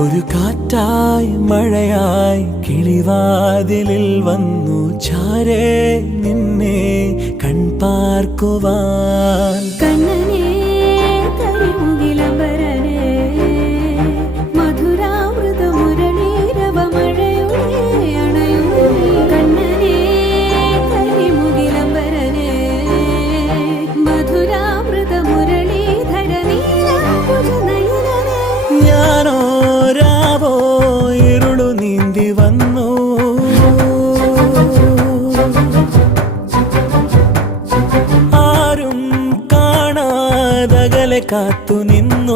ഒരു കാറ്റായി മഴയായി കിളിവാതിലിൽ വന്നു ചാരേ നിന്നെ കൺപാർക്കുവാൻ. കണ്ണനേ കരിമുകിലംബരനേ മധുരാമൃത മുരളീരവ മഴയുടെ അണയുന്നേ. കണ്ണനേ കരിമുകിലംബരനേ മധുരാമൃത മുരളീധര നീലാംബുജനയനനേ. ഞാനോ രാവോ ഇരുളു നീന്തി വന്നു, ആരും കാണാതകലെ കാത്തു നിന്നു.